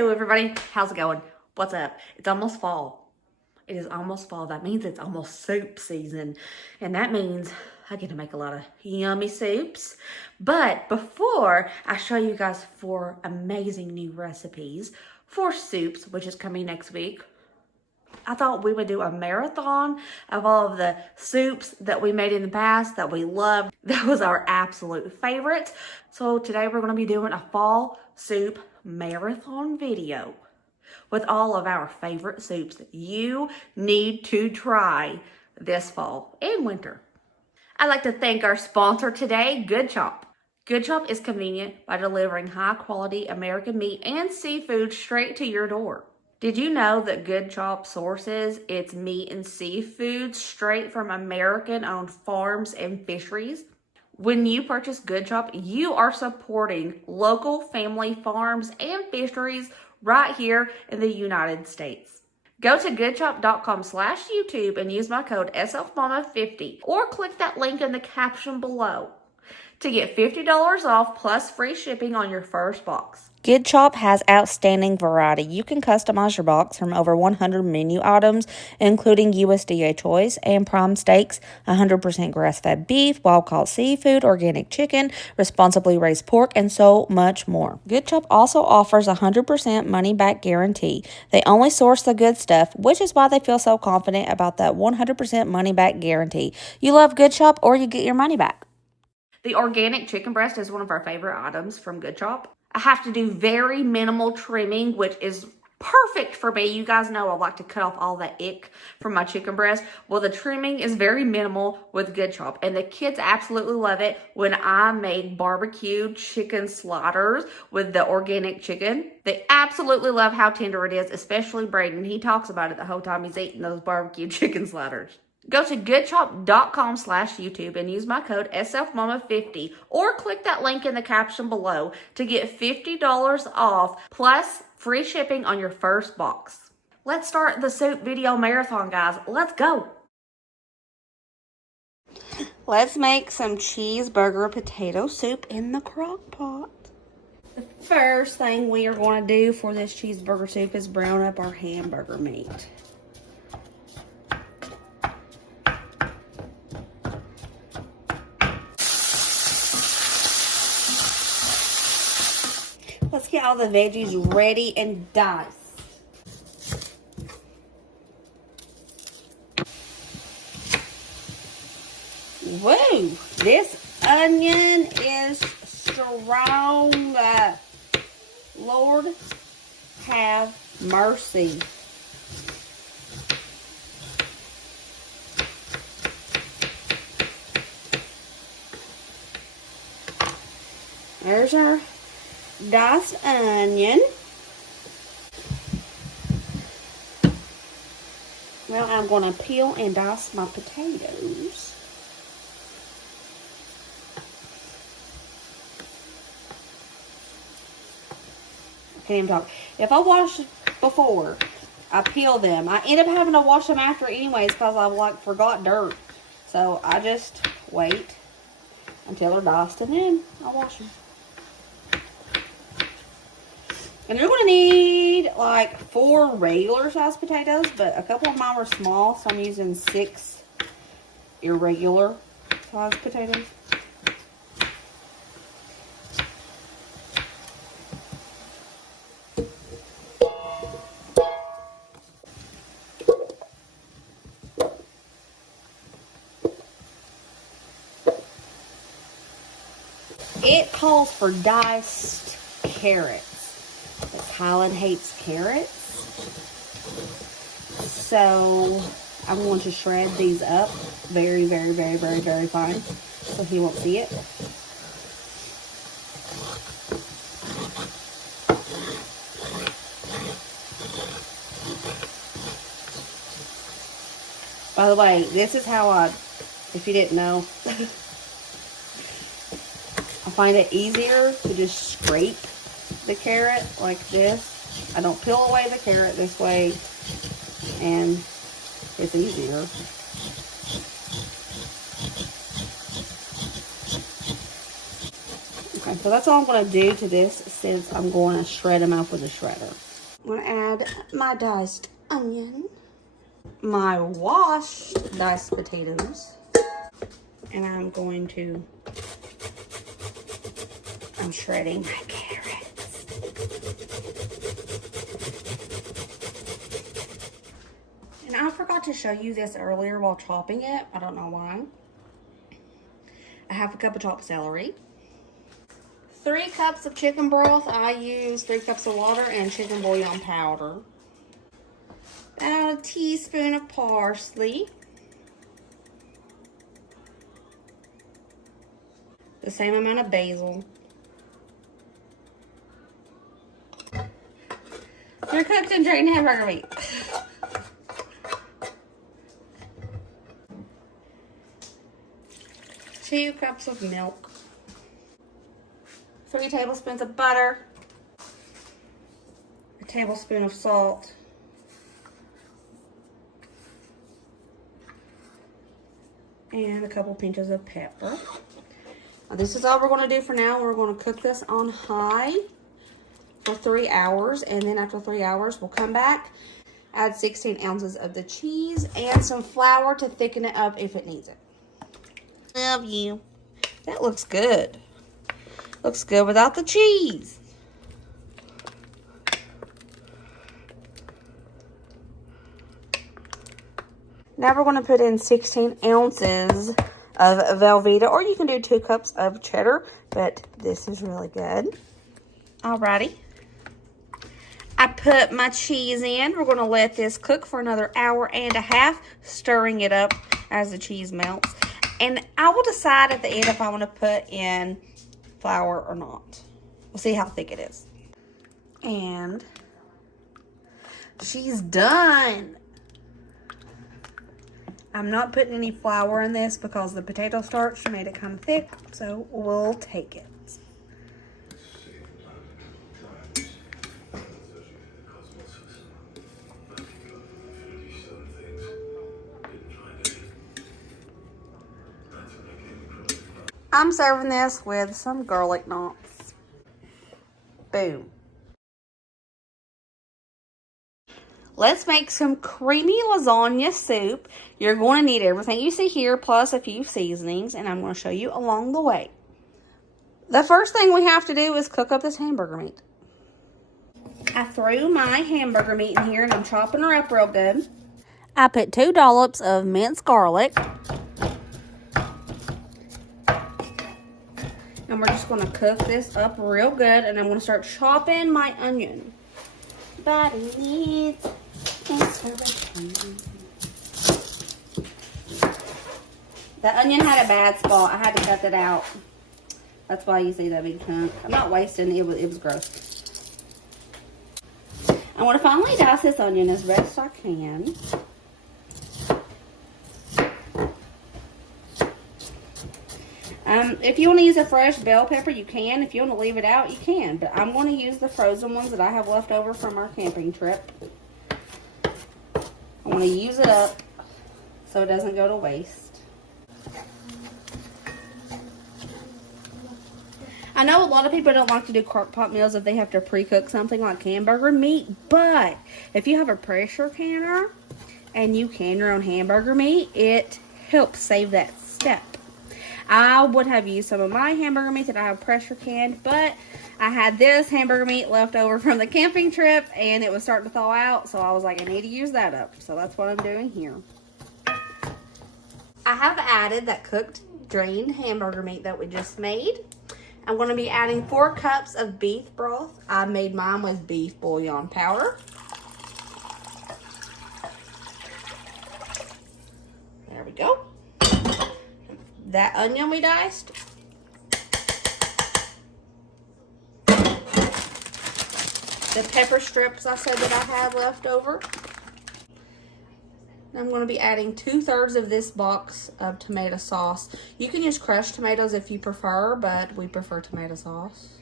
Hello everybody, how's it going? What's up? It's almost fall. It is almost fall. That means it's almost soup season. And that means I get to make a lot of yummy soups. But before I show you guys 4 amazing new recipes for soups, which is coming next week, I thought we would do a marathon of all of the soups that we made in the past that we loved. That was our absolute favorites. So today we're going to be doing a fall soup marathon video with all of our favorite soups that you need to try this fall and winter. I'd like to thank our sponsor today, Good Chop. Good Chop is convenient by delivering high quality American meat and seafood straight to your door. Did you know that Good Chop sources its meat and seafood straight from American-owned farms and fisheries? When you purchase Good Chop, you are supporting local family farms and fisheries right here in the United States. Go to goodchop.com/YouTube and use my code SFMama50 or click that link in the caption below to get $50 off plus free shipping on your first box. Good Chop has outstanding variety. You can customize your box from over 100 menu items, including USDA choice and prime steaks, 100% grass-fed beef, wild-caught seafood, organic chicken, responsibly raised pork, and so much more. Good Chop also offers a 100% money-back guarantee. They only source the good stuff, which is why they feel so confident about that 100% money-back guarantee. You love Good Chop or you get your money back. The organic chicken breast is one of our favorite items from Good Chop. I have to do very minimal trimming, which is perfect for me. You guys know I like to cut off all the ick from my chicken breast. Well, the trimming is very minimal with Good Chop, and the kids absolutely love it. When I make barbecue chicken sliders with the organic chicken, they absolutely love how tender it is, especially Braden. He talks about it the whole time he's eating those barbecue chicken sliders. Go to goodchop.com/YouTube and use my code SFMama50 or click that link in the caption below to get $50 off plus free shipping on your first box. Let's start the soup video marathon, guys. Let's go. Let's make some cheeseburger potato soup in the crock pot. The first thing we are going to do for this cheeseburger soup is brown up our hamburger meat. Let's get all the veggies ready and diced. Whoa, this onion is strong. Lord have mercy. There's our diced onion. Well, I'm going to peel and dice my potatoes. I can't even talk. If I wash before I peel them, I end up having to wash them after anyways because I forgot dirt. So I just wait until they're diced and then I wash them. And you're going to need like 4 regular sized potatoes, but a couple of mine were small, so I'm using 6 irregular sized potatoes. It calls for diced carrots. Kylan hates carrots, so I'm going to shred these up very, very, very, very, very fine so he won't see it. By the way, this is how if you didn't know, I find it easier to just scrape the carrot like this. I don't peel away the carrot this way, and it's easier. Okay, so that's all I'm going to do to this since I'm going to shred them up with a shredder. I'm gonna add my diced onion, my washed diced potatoes, and I'm shredding my carrots. And I forgot to show you this earlier while chopping it. I don't know why. I have a cup of chopped celery. 3 cups of chicken broth. I use 3 cups of water and chicken bouillon powder. About a teaspoon of parsley. The same amount of basil. Your cooked and drained hamburger meat. 2 cups of milk. 3 tablespoons of butter. A tablespoon of salt. And a couple pinches of pepper. Now, this is all we're going to do for now. We're going to cook this on high for 3 hours, and then after 3 hours we'll come back, add 16 ounces of the cheese and some flour to thicken it up if it needs it. Love you. That looks good. Looks good without the cheese. Now we're going to put in 16 ounces of Velveeta, or you can do 2 cups of cheddar, but this is really good. Alrighty. I put my cheese in. We're going to let this cook for another hour and a half, stirring it up as the cheese melts. And I will decide at the end if I want to put in flour or not. We'll see how thick it is. And she's done. I'm not putting any flour in this because the potato starch made it kind of thick, so we'll take it. I'm serving this with some garlic knots. Boom. Let's make some creamy lasagna soup. You're going to need everything you see here, plus a few seasonings, and I'm going to show you along the way. The first thing we have to do is cook up this hamburger meat. I threw my hamburger meat in here, and I'm chopping her up real good. I put 2 dollops of minced garlic. And we're just going to cook this up real good, and I'm going to start chopping my onion. Body needs inspiration. The onion had a bad spot. I had to cut it out. That's why you see that big chunk. I'm not wasting it. It was gross. I want to finally dice this onion as best I can. If you want to use a fresh bell pepper, you can. If you want to leave it out, you can. But I'm going to use the frozen ones that I have left over from our camping trip. I want to use it up so it doesn't go to waste. I know a lot of people don't like to do crock pot meals if they have to pre-cook something like hamburger meat. But if you have a pressure canner and you can your own hamburger meat, it helps save that step. I would have used some of my hamburger meat that I have pressure canned, but I had this hamburger meat left over from the camping trip, and it was starting to thaw out, so I was like, I need to use that up. So that's what I'm doing here. I have added that cooked, drained hamburger meat that we just made. I'm going to be adding 4 cups of beef broth. I made mine with beef bouillon powder. There we go. That onion we diced. The pepper strips I said that I had left over. I'm going to be adding 2/3 of this box of tomato sauce. You can use crushed tomatoes if you prefer, but we prefer tomato sauce.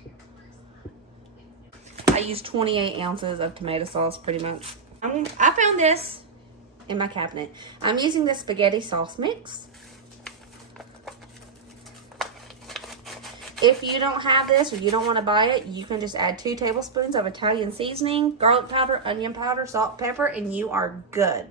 I used 28 ounces of tomato sauce pretty much. I found this in my cabinet. I'm using the spaghetti sauce mix. If you don't have this or you don't want to buy it, you can just add 2 tablespoons of Italian seasoning, garlic powder, onion powder, salt, pepper, and you are good.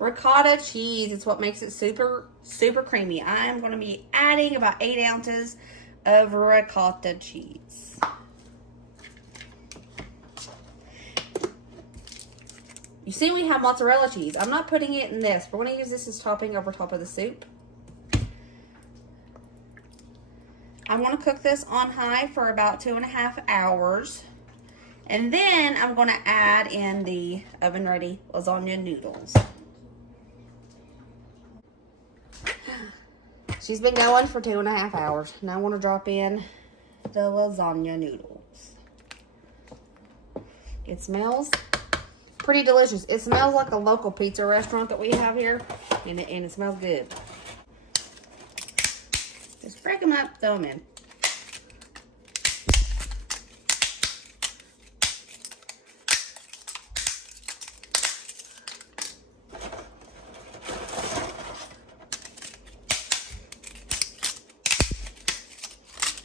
Ricotta cheese is what makes it super, super creamy. I am going to be adding about 8 ounces of ricotta cheese. You see we have mozzarella cheese. I'm not putting it in this. We're going to use this as topping over top of the soup. I'm going to cook this on high for about 2.5 hours. And then I'm going to add in the oven-ready lasagna noodles. She's been going for 2.5 hours. Now I want to drop in the lasagna noodles. It smells pretty delicious. It smells like a local pizza restaurant that we have here, and it smells good. Just break them up, throw them in.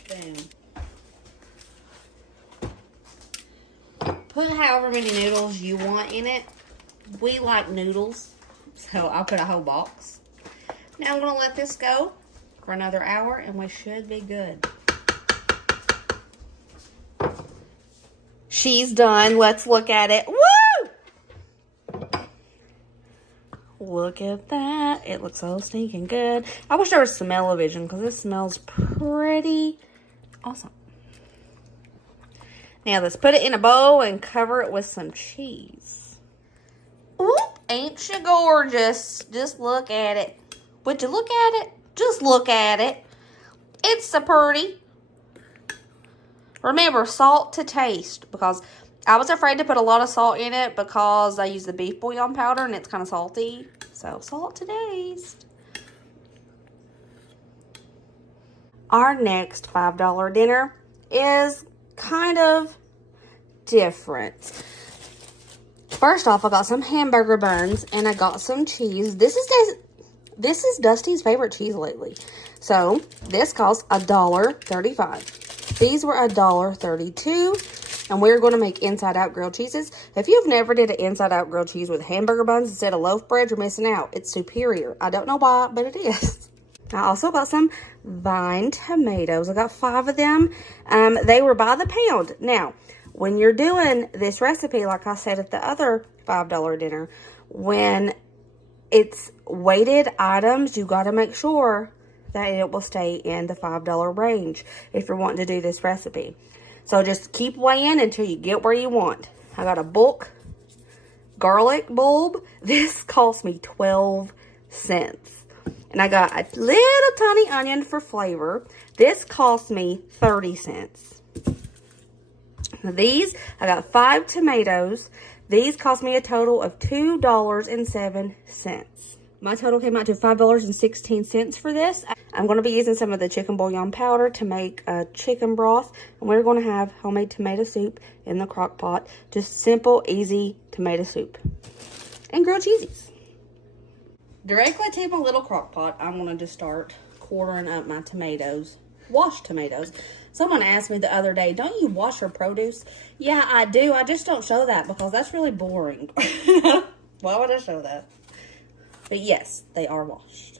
Boom. Put however many noodles you want in it. We like noodles, so I'll put a whole box. Now I'm going to let this go for another hour, and we should be good. She's done. Let's look at it. Woo! Look at that. It looks so stinking good. I wish there was smell-o-vision because this smells pretty awesome. Now let's put it in a bowl and cover it with some cheese. Oop, ain't she gorgeous? Just look at it. Would you look at it? Just look at it. It's so pretty. Remember, salt to taste, because I was afraid to put a lot of salt in it because I use the beef bouillon powder and it's kind of salty. So salt to taste. Our next $5 dinner is kind of different. First off, I got some hamburger buns and I got some cheese. This is Dusty's favorite cheese lately. So this costs $1.35. These were $1.32, and we're going to make inside-out grilled cheeses. If you've never did an inside-out grilled cheese with hamburger buns instead of loaf bread, you're missing out. It's superior. I don't know why, but it is. I also got some vine tomatoes. I got 5 of them. They were by the pound. Now, when you're doing this recipe, like I said at the other $5 dinner, when it's weighted items, you got to make sure that it will stay in the $5 range if you're wanting to do this recipe. So just keep weighing until you get where you want. I got a bulk garlic bulb. This cost me 12 cents. And I got a little tiny onion for flavor. This cost me 30 cents. Now these, I got 5 tomatoes. These cost me a total of $2.07. My total came out to $5.16 for this. I'm going to be using some of the chicken bouillon powder to make a chicken broth. And we're going to have homemade tomato soup in the crock pot. Just simple, easy tomato soup. And grilled cheesies. Directly to my little crock pot, I'm going to just start quartering up my tomatoes. Washed tomatoes. Someone asked me the other day, don't you wash your produce? Yeah, I do. I just don't show that because that's really boring. Why would I show that? But yes, they are washed.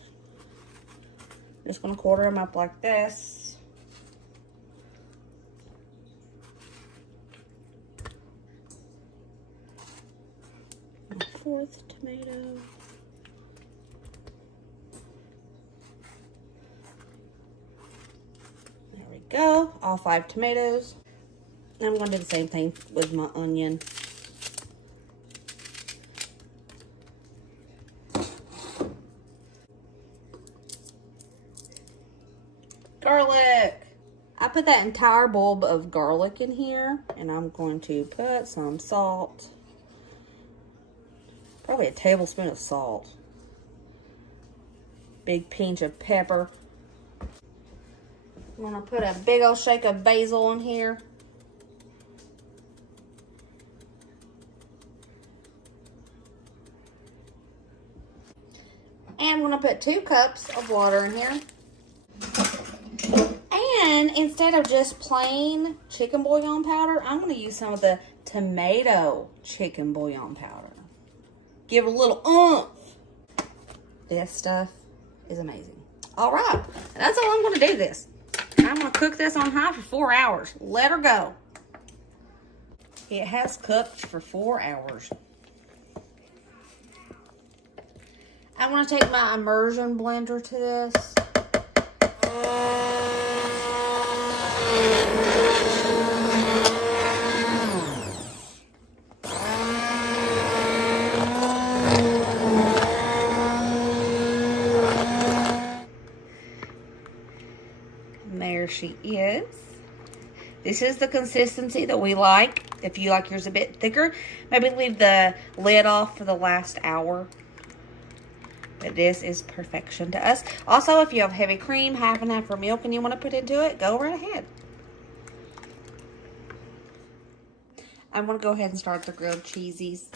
Just going to quarter them up like this. My 4th tomato. There we go. All 5 tomatoes. And I'm going to do the same thing with my onion. Garlic. I put that entire bulb of garlic in here, and I'm going to put some salt. Probably a tablespoon of salt. Big pinch of pepper. I'm going to put a big old shake of basil in here. And I'm going to put 2 cups of water in here. And instead of just plain chicken bouillon powder, I'm going to use some of the tomato chicken bouillon powder. Give it a little oomph. This stuff is amazing. All right, that's all I'm going to do this. I'm going to cook this on high for 4 hours. Let her go. It has cooked for 4 hours. I want to take my immersion blender to this. There she is. This is the consistency that we like. If you like yours a bit thicker, maybe leave the lid off for the last hour. But this is perfection to us. Also, if you have heavy cream, half and half for milk, and you want to put into it, go right ahead. I'm going to go ahead and start the grilled cheesies.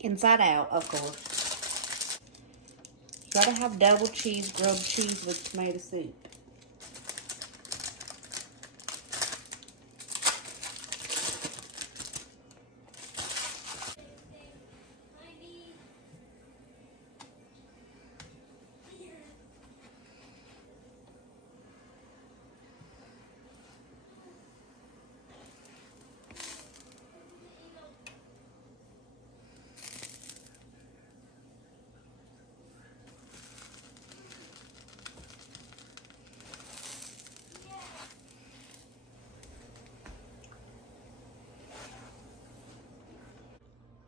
Inside out, of course. You got to have double cheese grilled cheese with tomato soup.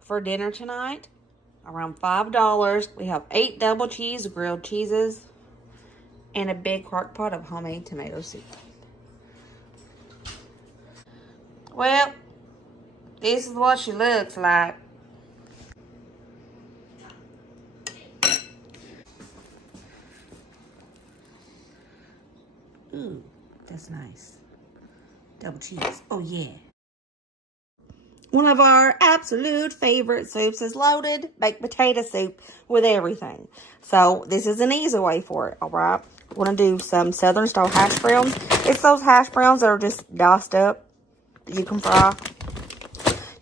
For dinner tonight, around $5, we have 8 double cheese grilled cheeses and a big crock pot of homemade tomato soup. Well, this is what she looks like. Ooh, that's nice. Double cheese. Oh, yeah. One of our absolute favorite soups is loaded baked potato soup with everything. So this is an easy way for it, all right? We're going to do some Southern style hash browns. It's those hash browns that are just diced up that you can fry.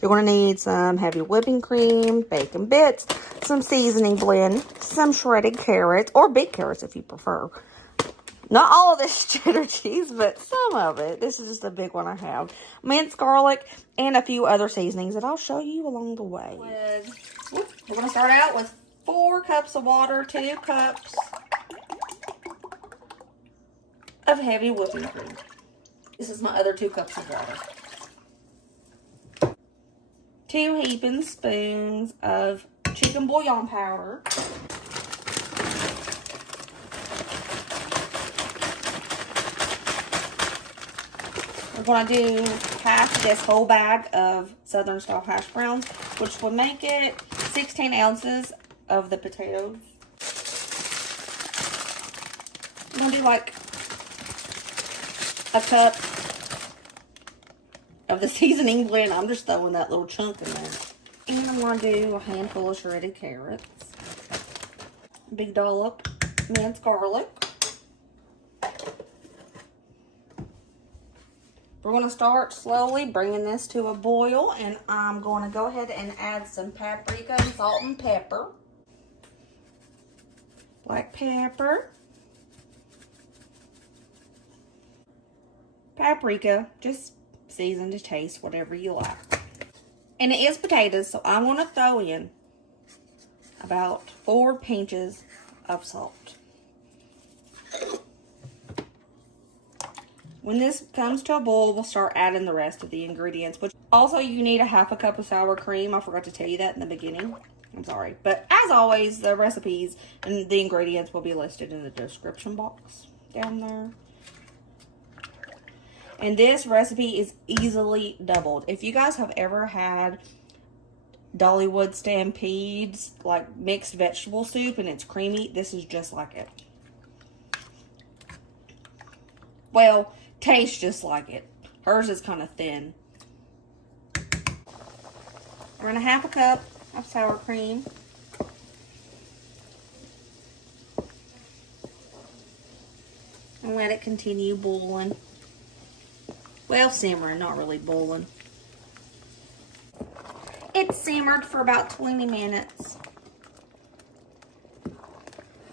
You're going to need some heavy whipping cream, bacon bits, some seasoning blend, some shredded carrots, or big carrots if you prefer. Not all of this cheddar cheese, but some of it. This is just a big one I have. Minced garlic and a few other seasonings that I'll show you along the way. We're going to start out with 4 cups of water, 2 cups of heavy whipping cream. This is my other 2 cups of water. 2 heaping spoons of chicken bouillon powder. We're going to do half this whole bag of Southern style hash browns, which will make it 16 ounces of the potatoes. I'm going to do like a cup of the seasoning blend. I'm just throwing that little chunk in there. And I'm going to do a handful of shredded carrots. Big dollop minced garlic. We're going to start slowly bringing this to a boil, and I'm going to go ahead and add some paprika and salt and pepper. Black pepper. Paprika, just season to taste, whatever you like. And it is potatoes, so I'm going to throw in about 4 pinches of salt. When this comes to a boil, we'll start adding the rest of the ingredients. Which also, you need a half a cup of sour cream. I forgot to tell you that in the beginning. I'm sorry. But as always, the recipes and the ingredients will be listed in the description box down there. And this recipe is easily doubled. If you guys have ever had Dollywood Stampede's like mixed vegetable soup and it's creamy, this is just like it. Well, tastes just like it. Hers is kind of thin. We're gonna half a cup of sour cream. and let it continue boiling. Well, simmering, not really boiling. It simmered for about 20 minutes.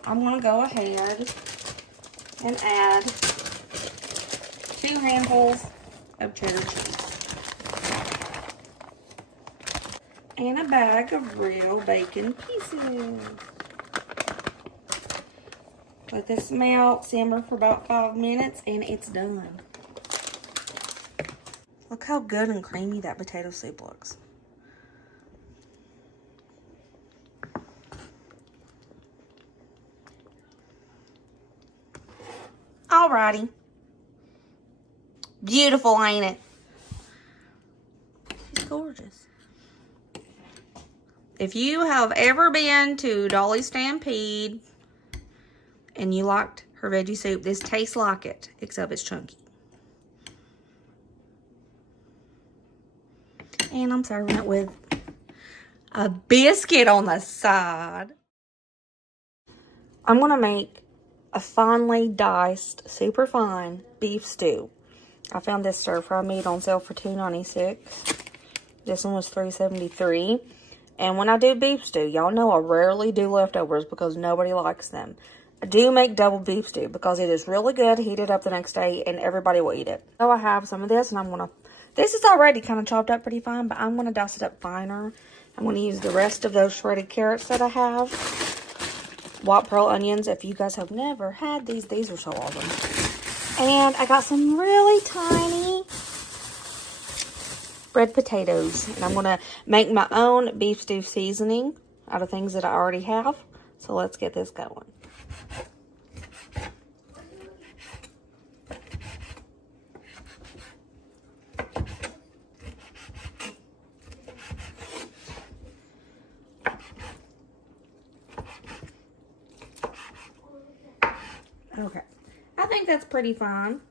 I'm going to go ahead and add 2 handfuls of cheddar cheese and a bag of real bacon pieces. Let this melt, simmer for about 5 minutes, and it's done. Look how good and creamy that potato soup looks. Alrighty. Beautiful, ain't it? She's gorgeous. If you have ever been to Dolly Stampede and you liked her veggie soup, this tastes like it, except it's chunky. And I'm serving it with a biscuit on the side. I'm gonna make a finely diced, super fine beef stew. I found this stir-fry meat on sale for $2.96. This one was $3.73. And when I do beef stew, y'all know I rarely do leftovers because nobody likes them. I do make double beef stew because it is really good, heat it up the next day, and everybody will eat it. So I have some of this, and I'm gonna, this is already kind of chopped up pretty fine, but I'm gonna dice it up finer. I'm gonna use the rest of those shredded carrots that I have. White pearl onions. If you guys have never had these are so awesome. And I got some really tiny red potatoes. And I'm going to make my own beef stew seasoning out of things that I already have. So let's get this going. Okay, I think that's pretty fine.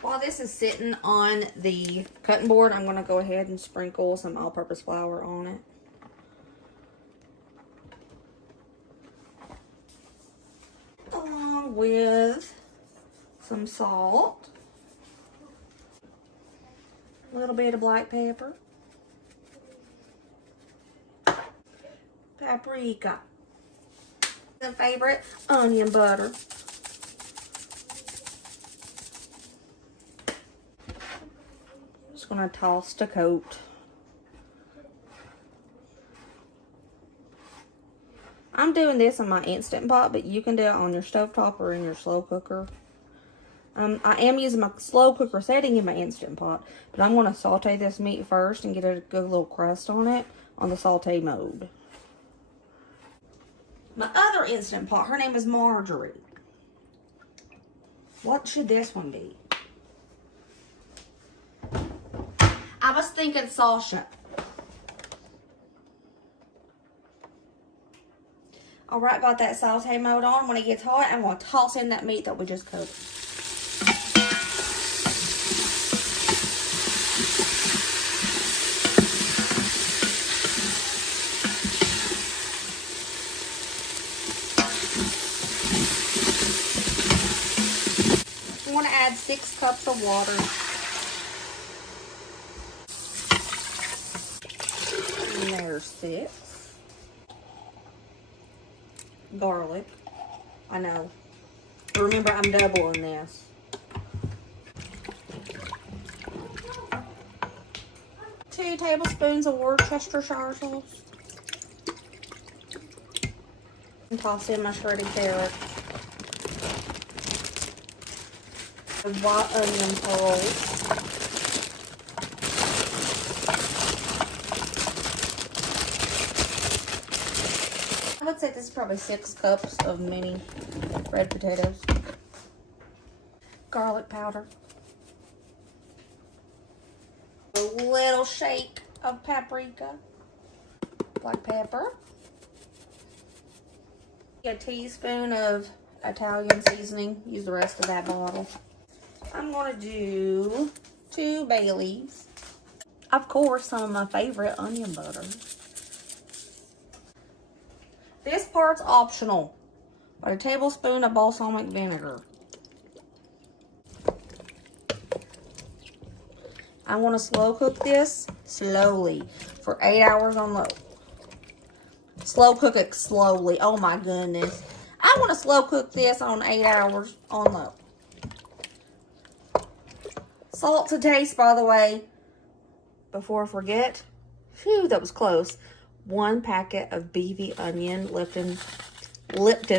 While this is sitting on the cutting board, I'm going to go ahead and sprinkle some all-purpose flour on it. Along with some salt, a little bit of black pepper, paprika, the favorite onion butter, just gonna toss to coat. I'm doing this in my Instant Pot, but you can do it on your stovetop or in your slow cooker. I am using my slow cooker setting in my Instant Pot, but I'm going to saute this meat first and get a good little crust on it on the saute mode. My other Instant Pot, her name is Marjorie. What should this one be? I was thinking Sasha. Alright, got that saute mode on. When it gets hot, I'm going to toss in that meat that we just cooked. I'm going to add 6 cups of water. And there's 6. Garlic. I know. Remember, I'm doubling this. Two tablespoons of Worcestershire sauce. And toss in my shredded carrot. The white onion pearls. I would say this is probably 6 cups of mini red potatoes. Garlic powder. A little shake of paprika. Black pepper. A teaspoon of Italian seasoning. Use the rest of that bottle. I'm going to do 2 bay leaves. Of course, some of my favorite onion butter. This part's optional, about a tablespoon of balsamic vinegar. I want to slow cook this slowly for 8 hours on low. Slow cook it slowly. Oh my goodness. I want to slow cook this on 8 hours on low. Salt to taste, by the way. Before I forget. Phew, that was close. 1 packet of beefy onion Lipton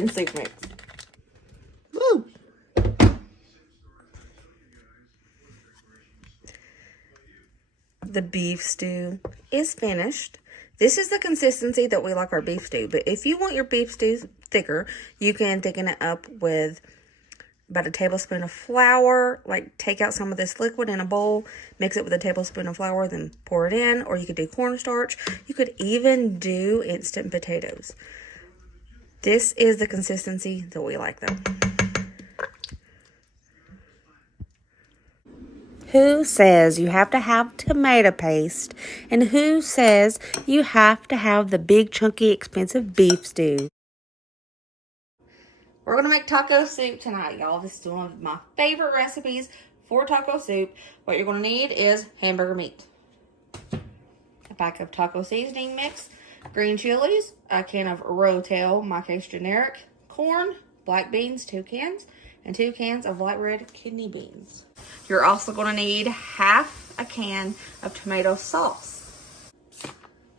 soup mix. Woo! The beef stew is finished. This is the consistency that we like our beef stew. But if you want your beef stew thicker, you can thicken it up with about a tablespoon of flour. Like, take out some of this liquid in a bowl, mix it with a tablespoon of flour, then pour it in. Or you could do cornstarch. You could even do instant potatoes. This is the consistency that we like them. Who says you have to have tomato paste? And who says you have to have the big, chunky, expensive beef stew? We're going to make taco soup tonight, y'all. This is one of my favorite recipes for taco soup. What you're going to need is hamburger meat, a pack of taco seasoning mix, green chilies, a can of Rotel, my case generic, corn, black beans, 2 cans, and 2 cans of light red kidney beans. You're also going to need half a can of tomato sauce.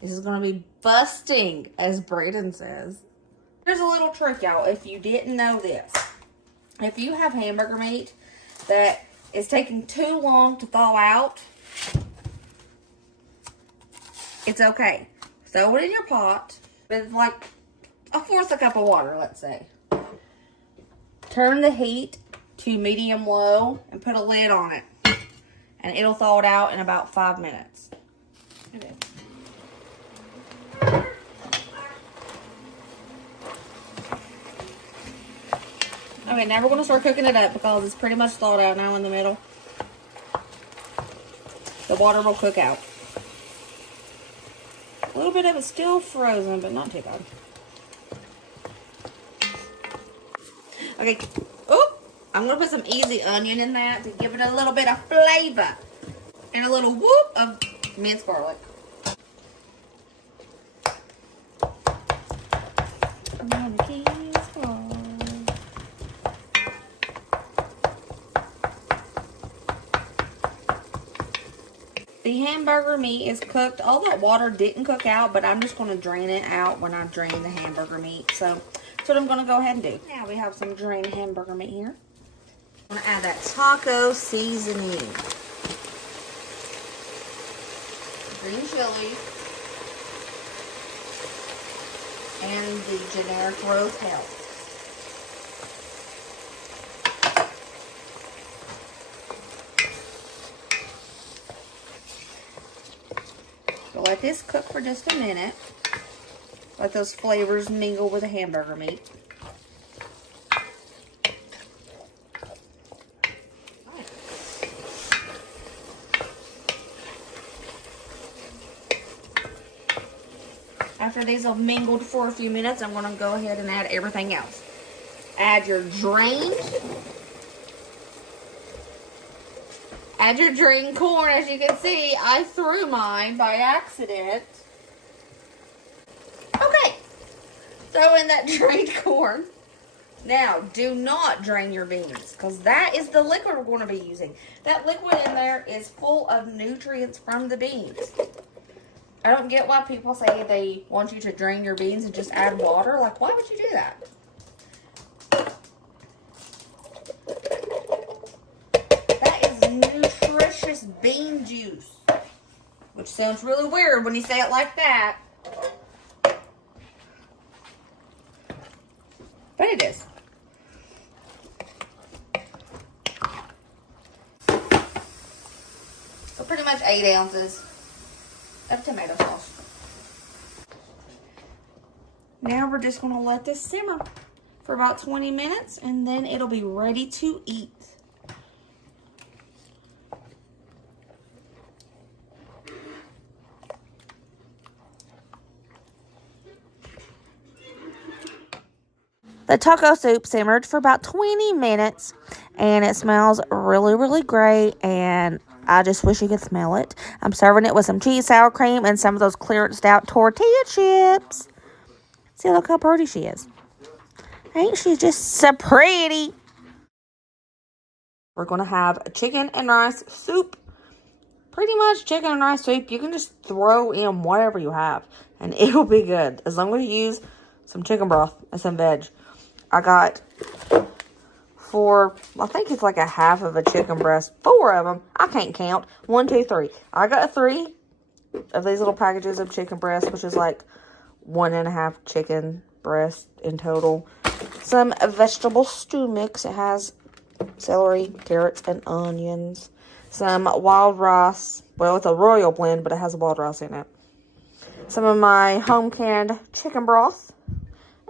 This is going to be busting, as Braden says. Here's a little trick, y'all, if you didn't know this. If you have hamburger meat that is taking too long to thaw out, it's okay. Throw it in your pot with like 1/4 cup of water, let's say. Turn the heat to medium-low and put a lid on it. And it'll thaw it out in about 5 minutes. Okay, now we're going to start cooking it up because it's pretty much thawed out now in the middle. The water will cook out. A little bit of it's still frozen, but not too bad. Okay. Oop! I'm going to put some easy onion in that to give it a little bit of flavor. And a little whoop of minced garlic. The hamburger meat is cooked. All that water didn't cook out, but I'm just going to drain it out when I drain the hamburger meat. So that's what I'm going to go ahead and do. Now we have some drained hamburger meat here. I'm going to add that taco seasoning. Green chilies. And the generic Rotel. We'll let this cook for just a minute. Let those flavors mingle with the hamburger meat. After these have mingled for a few minutes, I'm going to go ahead and add everything else. Add your drained corn. As you can see, I threw mine by accident. Okay. Throw in that drained corn. Now, do not drain your beans, because that is the liquid we're going to be using. That liquid in there is full of nutrients from the beans. I don't get why people say they want you to drain your beans and just add water. Like, why would you do that? That is nutritious bean juice. Which sounds really weird when you say it like that. But it is. So pretty much 8 ounces of tomato sauce. Now we're just going to let this simmer for about 20 minutes and then it'll be ready to eat. The taco soup simmered for about 20 minutes, and it smells really, really great, and I just wish you could smell it. I'm serving it with some cheese, sour cream, and some of those clearanced out tortilla chips. See, look how pretty she is. Ain't she just so pretty? We're going to have a chicken and rice soup. Pretty much chicken and rice soup. You can just throw in whatever you have, and it'll be good. As long as you use some chicken broth and some veg. I got I think it's like a half of a chicken breast. 4 of them. I can't count. 1, 2, 3. I got 3 of these little packages of chicken breast, which is like 1.5 chicken breast in total. Some vegetable stew mix. It has celery, carrots, and onions. Some wild rice. Well, it's a royal blend, but it has wild rice in it. Some of my home canned chicken broth.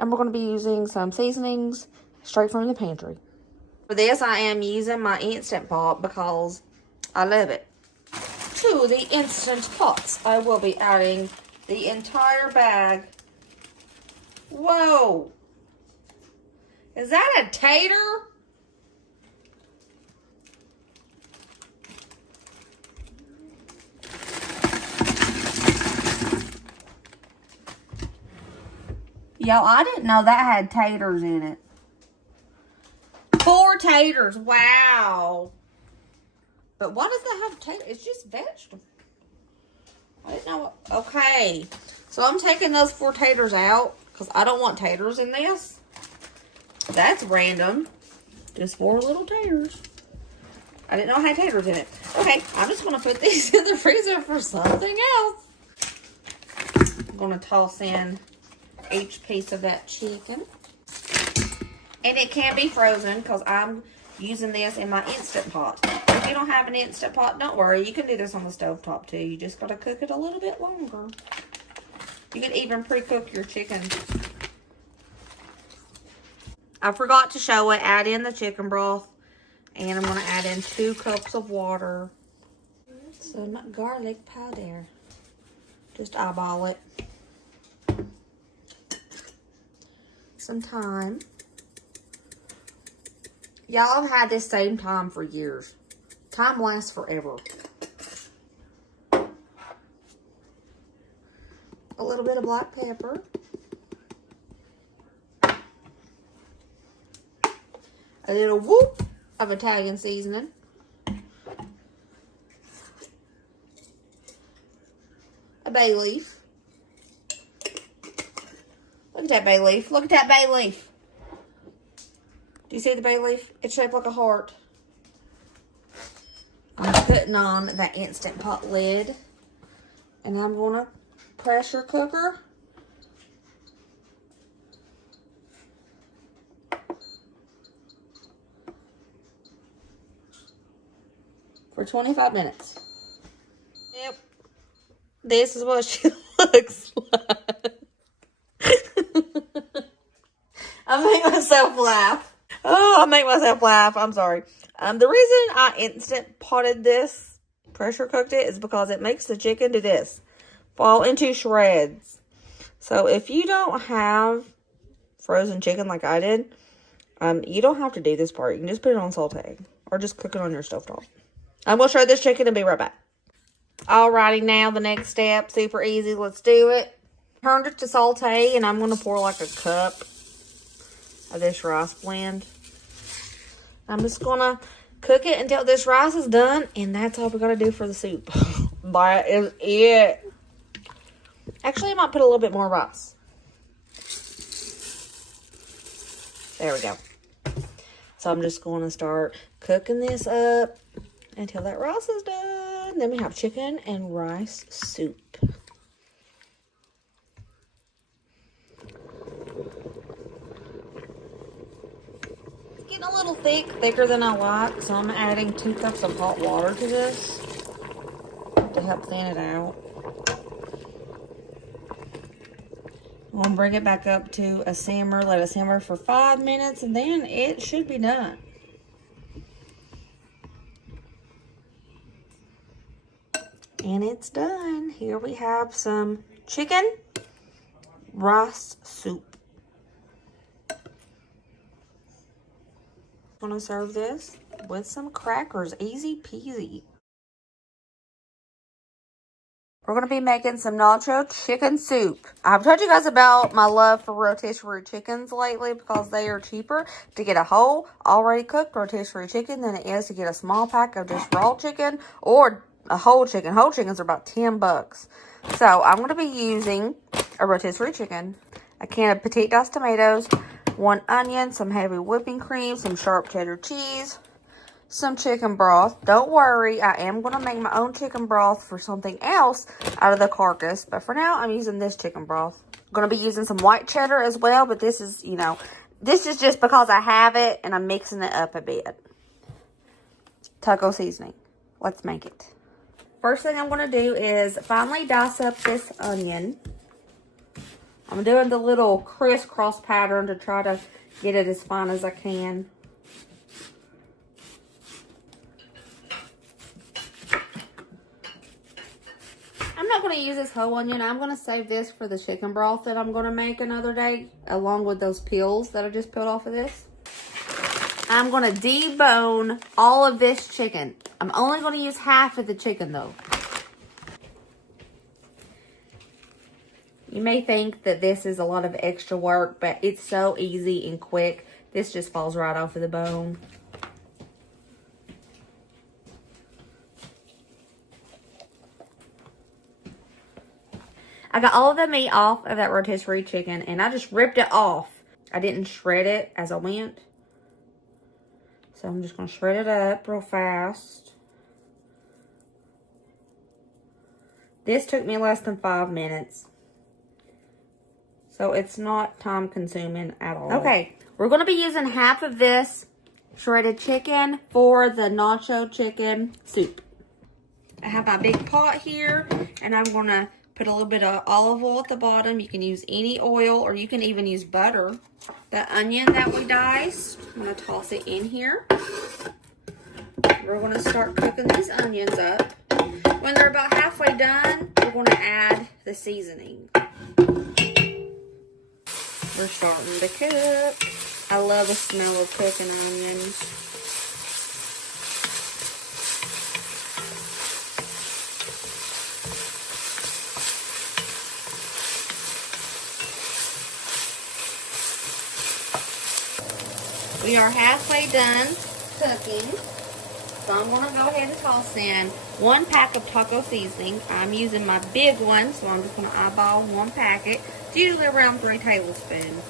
And we're going to be using some seasonings straight from the pantry. For this, I am using my Instant Pot because I love it. To the Instant Pots, I will be adding the entire bag. Whoa! Is that a tater? Yo, I didn't know that had taters in it. 4 taters. Wow. But why does that have taters? It's just vegetable. I didn't know. Okay. So I'm taking those 4 taters out because I don't want taters in this. That's random. Just 4 little taters. I didn't know it had taters in it. Okay. I'm just going to put these in the freezer for something else. I'm going to toss in each piece of that chicken. And it can be frozen because I'm using this in my Instant Pot. If you don't have an Instant Pot, don't worry. You can do this on the stovetop too. You just got to cook it a little bit longer. You can even pre-cook your chicken. I forgot to show it. Add in the chicken broth. And I'm going to add in 2 cups of water. Some garlic powder. Just eyeball it. Some thyme. Y'all have had this same thyme for years. Thyme lasts forever. A little bit of black pepper. A little whoop of Italian seasoning. A bay leaf. Look at that bay leaf. Look at that bay leaf. Do you see the bay leaf? It's shaped like a heart. I'm putting on that Instant Pot lid. And I'm going to pressure cooker. For 25 minutes. Yep. This is what she looks like. I make myself laugh. Oh, I make myself laugh. I'm sorry. The reason I Instant Potted this, pressure cooked it, is because it makes the chicken do this. Fall into shreds. So if you don't have frozen chicken like I did, you don't have to do this part. You can just put it on saute. Or just cook it on your stovetop. I'm going to show this chicken and be right back. Alrighty, now the next step. Super easy. Let's do it. Turned it to saute, and I'm going to pour like a cup of this rice blend. I'm just going to cook it until this rice is done, and that's all we got to do for the soup. That is it. Actually, I might put a little bit more rice. There we go. So I'm just going to start cooking this up until that rice is done. Then we have chicken and rice soup. Getting a little thick, thicker than I like, so I'm adding 2 cups of hot water to this to help thin it out. I'm going to bring it back up to a simmer, let it simmer for 5 minutes, and then it should be done. And it's done. Here we have some chicken rice soup. I'm gonna serve this with some crackers. Easy peasy. We're going to be making some nacho chicken soup. I've told you guys about my love for rotisserie chickens lately because they are cheaper to get a whole, already cooked rotisserie chicken than it is to get a small pack of just raw chicken or a whole chicken. Whole chickens are about 10 bucks. So I'm going to be using a rotisserie chicken, a can of petite diced tomatoes, 1 onion, some heavy whipping cream, some sharp cheddar cheese, some chicken broth. Don't worry, I am going to make my own chicken broth for something else out of the carcass. But for now, I'm using this chicken broth. I'm going to be using some white cheddar as well. But this is, you know, this is just because I have it and I'm mixing it up a bit. Taco seasoning. Let's make it. First thing I'm going to do is finely dice up this onion. I'm doing the little crisscross pattern to try to get it as fine as I can. I'm not going to use this whole onion. I'm going to save this for the chicken broth that I'm going to make another day, along with those peels that I just peeled off of this. I'm going to debone all of this chicken. I'm only going to use half of the chicken, though. You may think that this is a lot of extra work, but it's so easy and quick. This just falls right off of the bone. I got all of the meat off of that rotisserie chicken, and I just ripped it off. I didn't shred it as I went. So I'm just going to shred it up real fast. This took me less than 5 minutes. So it's not time consuming at all. Okay, we're going to be using half of this shredded chicken for the nacho chicken soup. I have my big pot here, and I'm going to put a little bit of olive oil at the bottom. You can use any oil, or you can even use butter. The onion that we diced, I'm going to toss it in here. We're going to start cooking these onions up. When they're about halfway done, we're going to add the seasoning. We're starting to cook. I love the smell of cooking onions. We are halfway done cooking, so I'm going to go ahead and toss in 1 pack of taco seasoning. I'm using my big one, so I'm just going to eyeball 1 packet. It's usually around 3 tablespoons.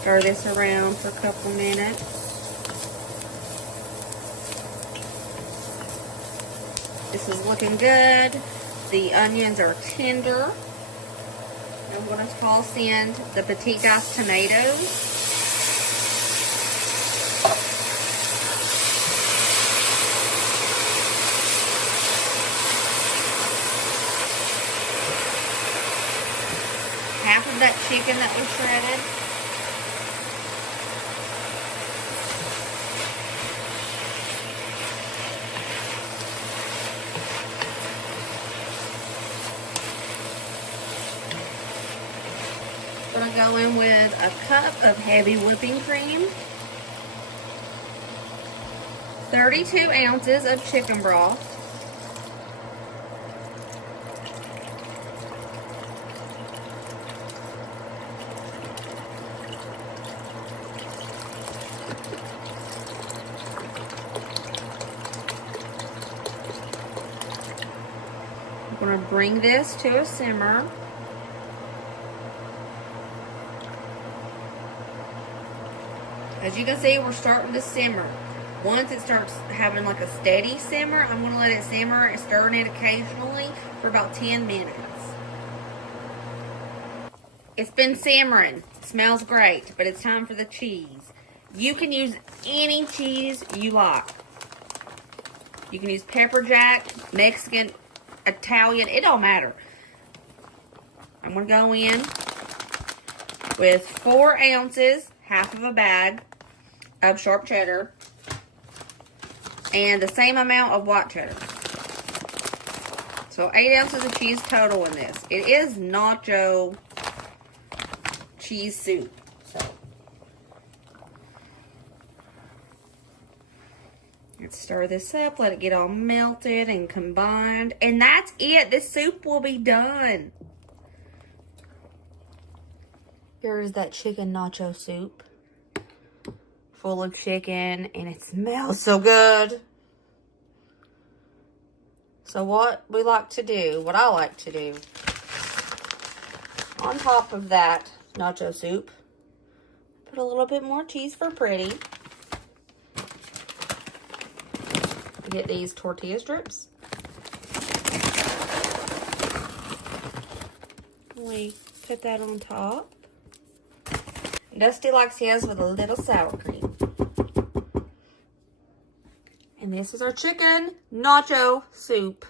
Stir this around for a couple minutes. This is looking good. The onions are tender. I'm going to toss in the petite diced tomatoes. Half of that chicken that was shredded. Going to go in with a cup of heavy whipping cream, 32 ounces of chicken broth, I'm going to bring this to a simmer. As you can see, we're starting to simmer. Once it starts having like a steady simmer, I'm going to let it simmer and stir it occasionally for about 10 minutes. It's been simmering. It smells great, but it's time for the cheese. You can use any cheese you like. You can use pepper jack, Mexican, Italian, it don't matter. I'm going to go in with 4 ounces, half of a bag of sharp cheddar, and the same amount of white cheddar. So 8 ounces of cheese total in this. It is nacho cheese soup. So let's stir this up, let it get all melted and combined. And that's it. This soup will be done. Here's that chicken nacho soup. Full of chicken, and it smells so good. So what we like to do, what I like to do, on top of that nacho soup, put a little bit more cheese for pretty. Get these tortilla strips. We put that on top. Dusty likes his with a little sour cream. And this is our chicken nacho soup.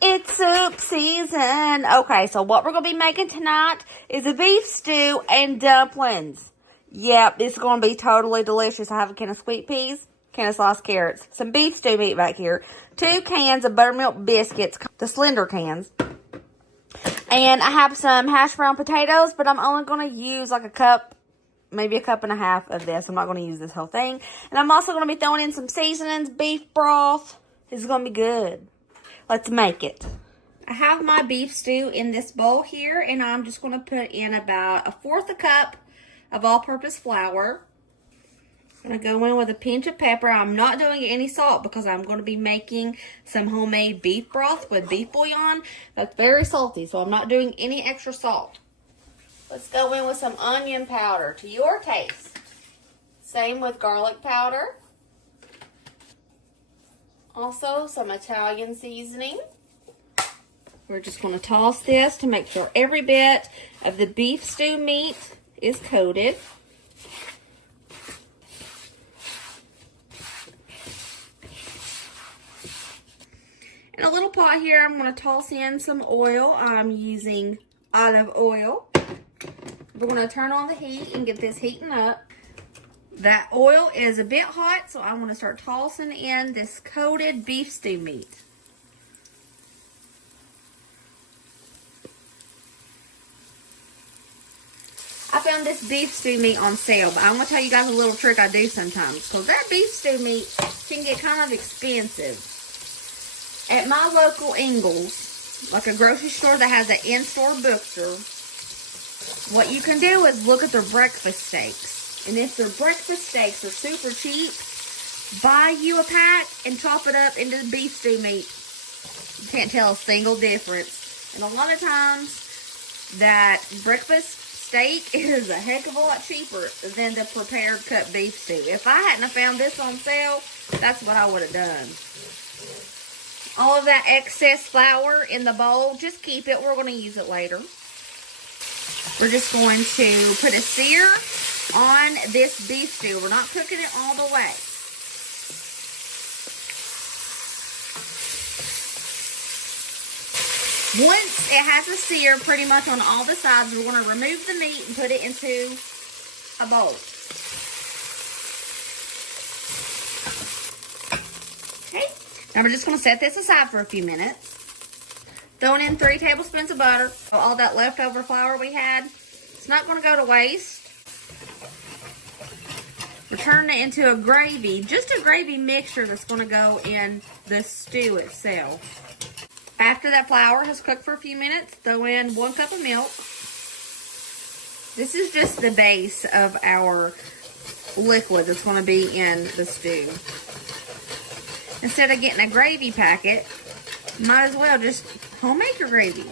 It's soup season. Okay, so what we're going to be making tonight is a beef stew and dumplings. Yep, this is going to be totally delicious. I have a can of sweet peas, can of sliced carrots, some beef stew meat back here, 2 cans of buttermilk biscuits, the slender cans. And I have some hash brown potatoes, but I'm only going to use like a cup, maybe a cup and a half of this. I'm not going to use this whole thing. And I'm also going to be throwing in some seasonings, beef broth. This is going to be good. Let's make it. I have my beef stew in this bowl here, and I'm just going to put in about 1/4 cup of all-purpose flour. I'm going to go in with a pinch of pepper. I'm not doing any salt because I'm going to be making some homemade beef broth with beef bouillon. That's very salty, so I'm not doing any extra salt. Let's go in with some onion powder to your taste. Same with garlic powder. Also, some Italian seasoning. We're just going to toss this to make sure every bit of the beef stew meat is coated. In a little pot here, I'm going to toss in some oil. I'm using olive oil. We're going to turn on the heat and get this heating up. That oil is a bit hot, so I'm going to start tossing in this coated beef stew meat. I found this beef stew meat on sale, but I'm going to tell you guys a little trick I do sometimes, because that beef stew meat can get kind of expensive. At my local Ingles, like a grocery store that has an in-store butcher, what you can do is look at their breakfast steaks. And if their breakfast steaks are super cheap, buy you a pack and chop it up into the beef stew meat. You can't tell a single difference. And a lot of times, that breakfast steak is a heck of a lot cheaper than the prepared cut beef stew. If I hadn't have found this on sale, that's what I would have done. All of that excess flour in the bowl, just keep it. We're going to use it later. We're just going to put a sear on this beef stew. We're not cooking it all the way. Once it has a sear pretty much on all the sides, we're going to remove the meat and put it into a bowl. Okay, now we're just going to set this aside for a few minutes. Throwing in 3 tablespoons of butter. All that leftover flour we had, it's not going to go to waste. We're turning it into a gravy, just a gravy mixture that's going to go in the stew itself. After that flour has cooked for a few minutes, throw in 1 cup of milk. This is just the base of our liquid that's going to be in the stew. Instead of getting a gravy packet, might as well just homemade your gravy.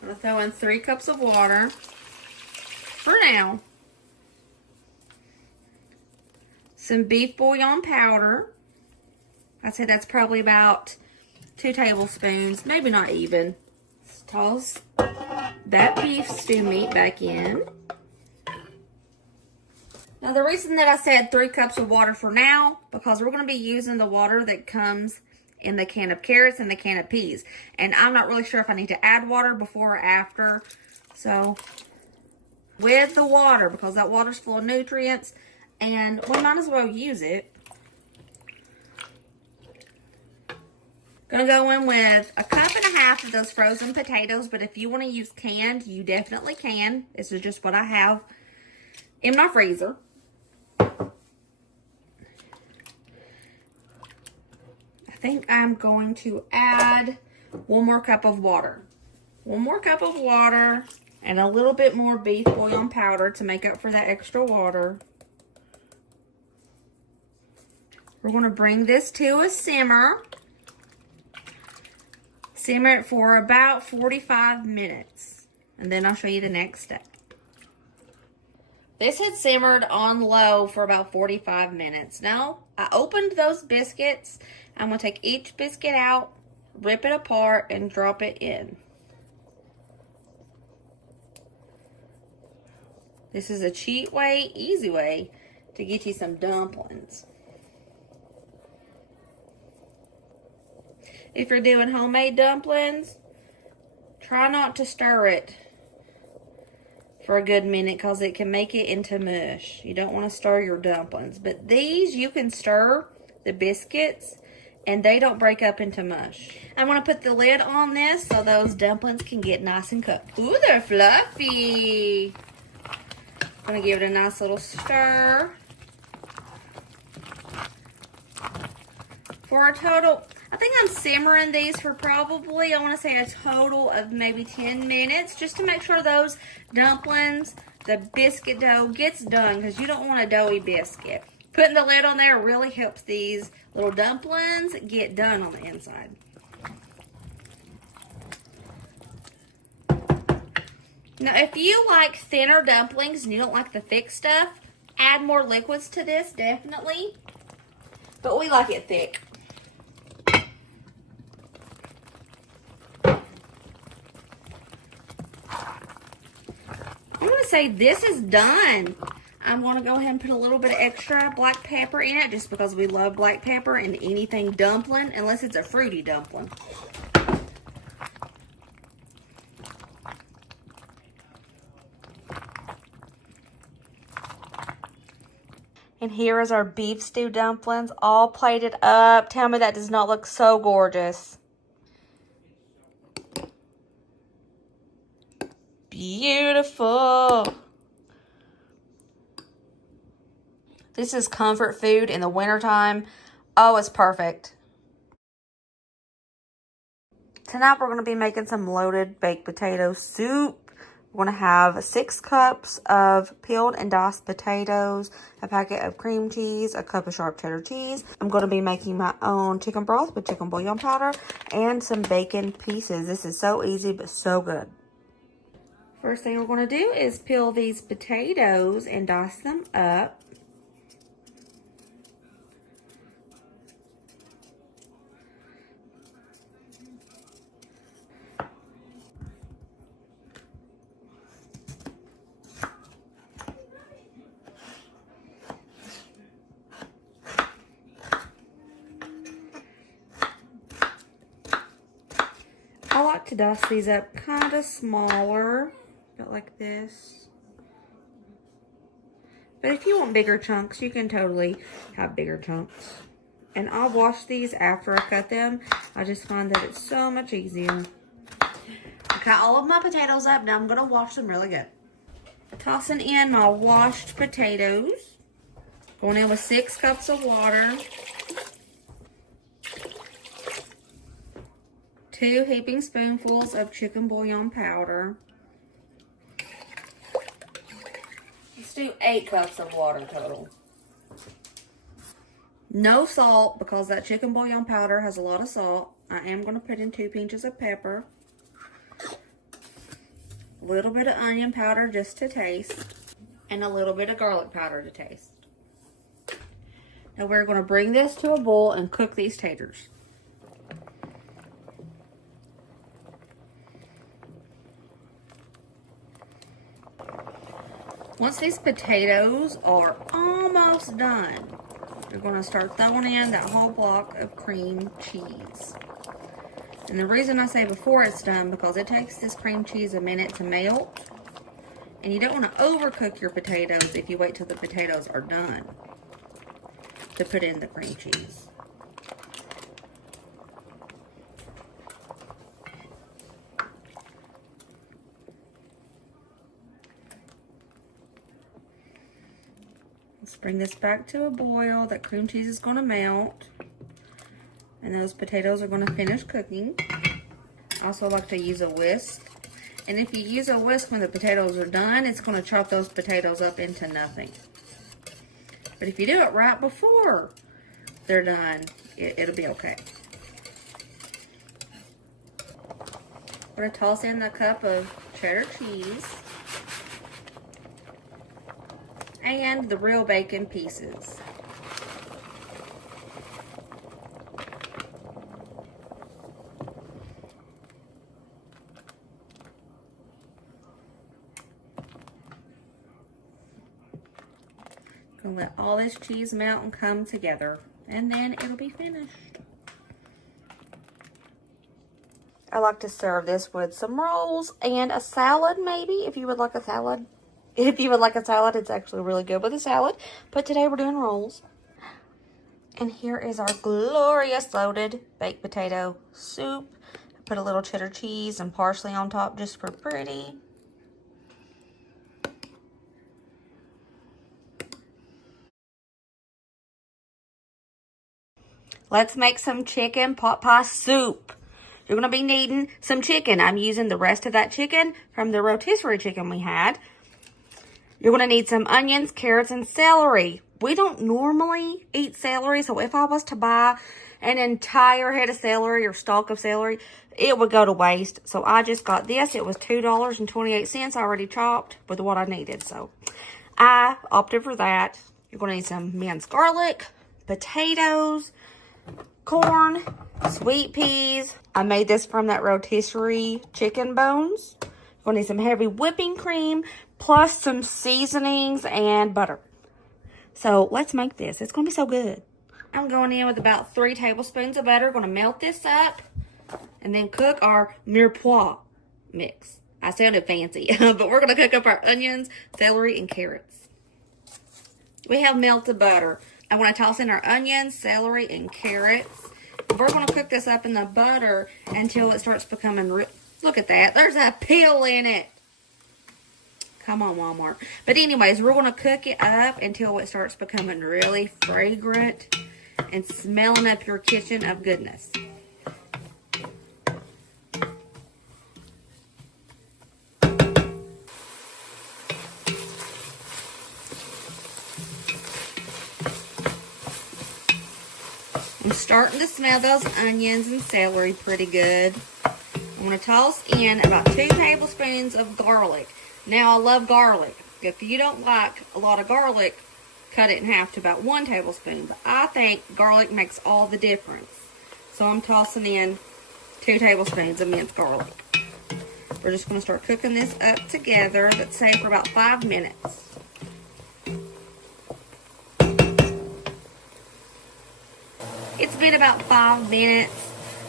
I'm going to throw in 3 cups of water for now. Some beef bouillon powder. I'd say that's probably about 2 tablespoons, maybe not even. Let's toss that beef stew meat back in. Now the reason that I said 3 cups of water for now, because we're going to be using the water that comes in the can of carrots and the can of peas. And I'm not really sure if I need to add water before or after. So with the water, because that water's full of nutrients and we might as well use it. Gonna go in with 1.5 cups of those frozen potatoes, but if you want to use canned, you definitely can. This is just what I have in my freezer. I think I'm going to add 1 more cup of water. 1 more cup of water and a little bit more beef bouillon powder to make up for that extra water. We're going to bring this to a simmer. Simmer it for about 45 minutes. And then I'll show you the next step. This had simmered on low for about 45 minutes. Now, I opened those biscuits. I'm going to take each biscuit out, rip it apart, and drop it in. This is a cheap way, easy way to get you some dumplings. If you're doing homemade dumplings, try not to stir it for a good minute because it can make it into mush. You don't want to stir your dumplings. But these, you can stir the biscuits and they don't break up into mush. I want to put the lid on this so those dumplings can get nice and cooked. Ooh, they're fluffy. I'm going to give it a nice little stir. For a total, I think I'm simmering these for probably, I want to say a total of maybe 10 minutes, just to make sure those dumplings, the biscuit dough gets done, because you don't want a doughy biscuit. Putting the lid on there really helps these little dumplings get done on the inside. Now, if you like thinner dumplings and you don't like the thick stuff, add more liquids to this, definitely. But we like it thick. I'm going to say this is done. I'm going to go ahead and put a little bit of extra black pepper in it just because we love black pepper in anything dumpling, unless it's a fruity dumpling. And here is our beef stew dumplings all plated up. Tell me that does not look so gorgeous. Beautiful. This is comfort food in the wintertime. Oh, it's perfect. Tonight we're going to be making some loaded baked potato soup. We're going to have 6 cups of peeled and diced potatoes, a packet of cream cheese, a cup of sharp cheddar cheese. I'm going to be making my own chicken broth with chicken bouillon powder and some bacon pieces. This is so easy but so good. First thing we're going to do is peel these potatoes and dice them up. I like to dice these up kind of smaller, about like this. But if you want bigger chunks, you can totally have bigger chunks. And I'll wash these after I cut them. I just find that it's so much easier. I cut all of my potatoes up. Now I'm going to wash them really good. Tossing in my washed potatoes. Going in with 6 cups of water. 2 heaping spoonfuls of chicken bouillon powder. Let's do 8 cups of water total. No salt, because that chicken bouillon powder has a lot of salt. I am going to put in 2 pinches of pepper. A little bit of onion powder just to taste. And a little bit of garlic powder to taste. Now we're going to bring this to a boil and cook these taters. Once these potatoes are almost done, You're going to start throwing in that whole block of cream cheese. And the reason I say before it's done, because it takes this cream cheese a minute to melt. And you don't want to overcook your potatoes if you wait till the potatoes are done to put in the cream cheese. Let's bring this back to a boil. That cream cheese is going to melt. And those potatoes are going to finish cooking. I also like to use a whisk. And if you use a whisk when the potatoes are done, it's going to chop those potatoes up into nothing. But if you do it right before they're done, it'll be okay. I'm going to toss in the cup of cheddar cheese and the real bacon pieces. Gonna let all this cheese melt and come together, and then it'll be finished. I like to serve this with some rolls and a salad, maybe, if you would like a salad. If you would like a salad, it's actually really good with a salad. But today we're doing rolls. And here is our glorious loaded baked potato soup. I put a little cheddar cheese and parsley on top just for pretty. Let's make some chicken pot pie soup. You're going to be needing some chicken. I'm using the rest of that chicken from the rotisserie chicken we had. You're going to need some onions, carrots, and celery. We don't normally eat celery, so if I was to buy an entire head of celery or stalk of celery, it would go to waste. So I just got this. It was $2.28 already chopped with what I needed. So I opted for that. You're going to need some minced garlic, potatoes, corn, sweet peas. I made this from that rotisserie chicken bones. You're going to need some heavy whipping cream, plus some seasonings and butter. So let's make this. It's going to be so good. I'm going in with about 3 tablespoons of butter. Going to melt this up and then cook our mirepoix mix. I sounded fancy, but we're going to cook up our onions, celery, and carrots. We have melted butter. I want to toss in our onions, celery, and carrots. We're going to cook this up in the butter until it starts becoming look at that. There's a peel in it. Come on, Walmart. But anyways, we're going to cook it up until it starts becoming really fragrant and smelling up your kitchen of goodness. I'm starting to smell those onions and celery pretty good. I'm going to toss in about 2 tablespoons of garlic. Now, I love garlic. If you don't like a lot of garlic, cut it in half to about 1 tablespoon. But I think garlic makes all the difference. So I'm tossing in 2 tablespoons of minced garlic. We're just going to start cooking this up together, let's say for about 5 minutes. It's been about 5 minutes.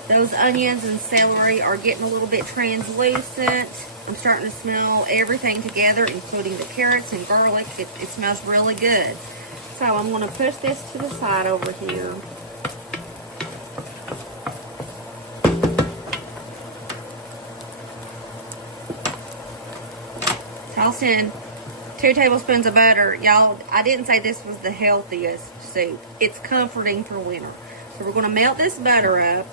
Those onions and celery are getting a little bit translucent. I'm starting to smell everything together, including the carrots and garlic. It smells really good. So I'm going to push this to the side over here. Toss in 2 tablespoons of butter. Y'all, I didn't say this was the healthiest soup. It's comforting for winter. So we're going to melt this butter up.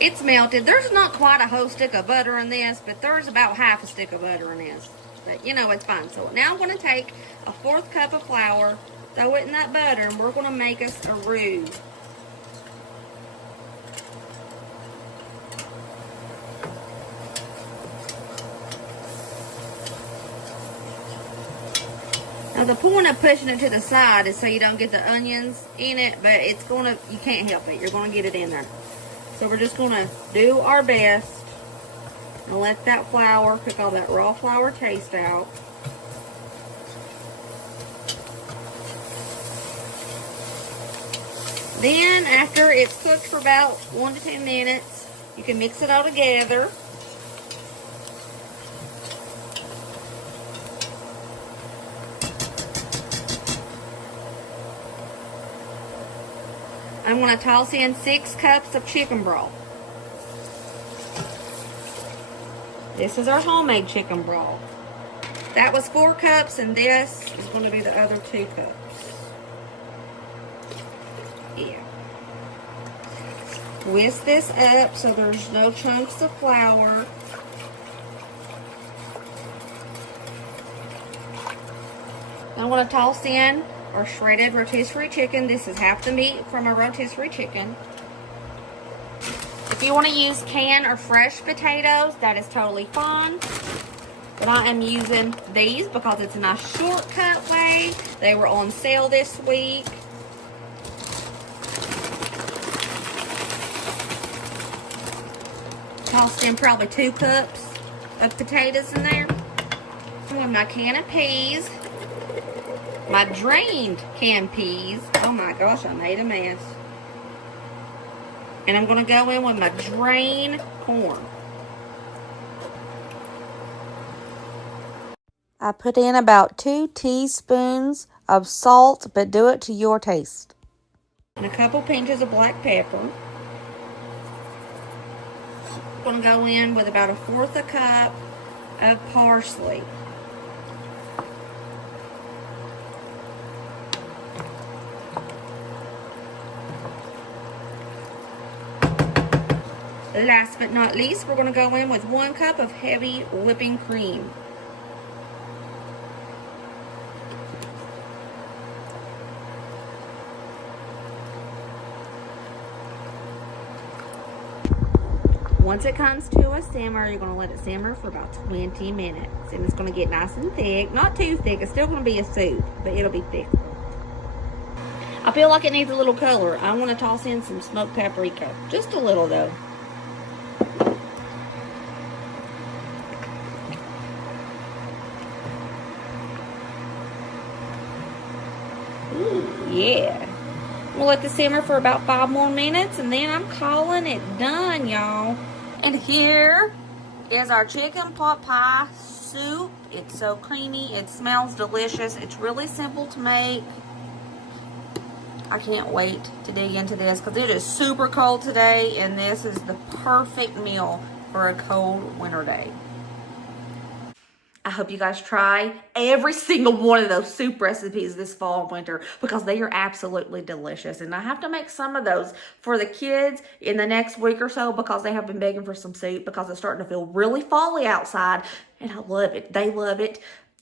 It's melted. There's not quite a whole stick of butter in this, but there's about half a stick of butter in this. But, you know, it's fine. So now I'm going to take a 1/4 cup of flour, throw it in that butter, and we're going to make us a roux. Now, the point of pushing it to the side is so you don't get the onions in it, but it's going to, you can't help it. You're going to get it in there. So we're just going to do our best and let that flour cook all that raw flour taste out. Then after it's cooked for about 1 to 10 minutes, you can mix it all together. I'm going to toss in 6 cups of chicken broth. This is our homemade chicken broth. That was 4 cups, and this is going to be the other 2 cups. Yeah. Whisk this up so there's no chunks of flour. I'm going to toss in our shredded rotisserie chicken. This is half the meat from our rotisserie chicken. If you want to use canned or fresh potatoes, that is totally fine. But I am using these because it's a nice shortcut way. They were on sale this week. Tossed in probably 2 cups of potatoes in there. With my can of peas. My drained canned peas. Oh my gosh, I made a mess. And I'm going to go in with my drained corn. I put in about 2 teaspoons of salt, but do it to your taste. And a couple pinches of black pepper. I'm going to go in with about 1/4 a cup of parsley. Last but not least, we're going to go in with 1 cup of heavy whipping cream. Once it comes to a simmer, you're going to let it simmer for about 20 minutes. And it's going to get nice and thick. Not too thick. It's still going to be a soup, but it'll be thick. I feel like it needs a little color. I want to toss in some smoked paprika. Just a little, though. Ooh, yeah. We'll let this simmer for about 5 more minutes, and then I'm calling it done, y'all. And here is our chicken pot pie soup. It's so creamy. It smells delicious. It's really simple to make. I can't wait to dig into this because it is super cold today, and this is the perfect meal for a cold winter day. I hope you guys try every single one of those soup recipes this fall and winter because they are absolutely delicious. And I have to make some of those for the kids in the next week or so because they have been begging for some soup because it's starting to feel really fall-y outside. And I love it. They love it.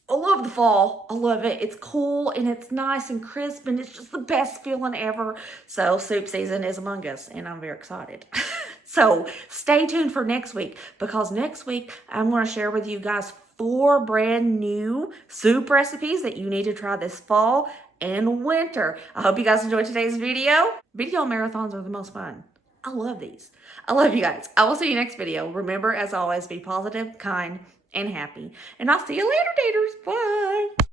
I love the fall. I love it. It's cool and it's nice and crisp and it's just the best feeling ever. So soup season is among us and I'm very excited. So stay tuned for next week because next week I'm going to share with you guys 4 brand new soup recipes that you need to try this fall and winter. I hope you guys enjoyed today's video. Video marathons are the most fun. I love these. I love you guys. I will see you next video. Remember, as always, be positive, kind, and happy. And I'll see you later, daters. Bye.